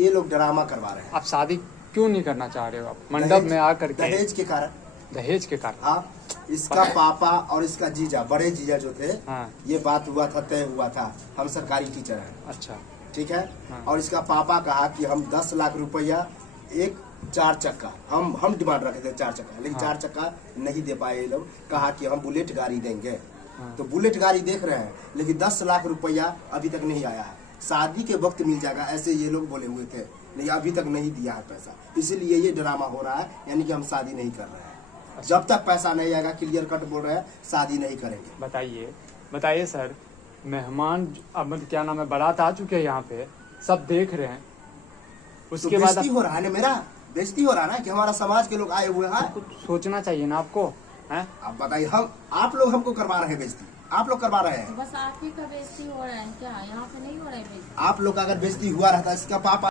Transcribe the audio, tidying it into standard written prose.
ये लोग ड्रामा करवा रहे हैं। आप शादी क्यों नहीं करना चाह रहे हो? आप मंडप में आकर के दहेज के कारण। दहेज के कारण? हाँ, इसका पापा और इसका जीजा, बड़े जीजा जो थे, हाँ। ये बात हुआ था, तय हुआ था। हम सरकारी टीचर हैं। अच्छा, ठीक है। हाँ। और इसका पापा कहा कि हम 10 लाख रुपया एक 4 चक्का, हम डिमांड रखे थे 4 चक्का, लेकिन हाँ। 4 चक्का नहीं दे पाए ये लोग। कहा कि हम बुलेट गाड़ी देंगे। हाँ। तो बुलेट गाड़ी देख रहे हैं, लेकिन 10 लाख रुपया अभी तक नहीं आया है। शादी के वक्त मिल जाएगा, ऐसे ये लोग बोले हुए थे, लेकिन अभी तक नहीं दिया है पैसा। इसीलिए ये ड्रामा हो रहा है, यानी कि हम शादी नहीं कर रहे हैं। जब तक पैसा नहीं आएगा, क्लियर कट बोल रहे हैं, शादी नहीं करेंगे। बताइए सर, मेहमान अब क्या नाम है, बारात आ चुके हैं यहाँ पे, सब देख रहे हैं, उसके बाद बेइज्जती हो रहा है ना, मेरा बेइज्जती हो रहा है ना कि हमारा समाज के लोग आए हुए हैं। कुछ सोचना चाहिए ना आपको, हैं? आप बताइए, आप लोग हमको करवा रहे हैं बेइज्जती, आप लोग करवा रहे हैं। बस आप ही का बेइज्जती हो रहा है क्या? यहाँ पे नहीं हो रहा है बेइज्जती। आप लोग का अगर बेइज्जती हुआ रहता, इसका पापा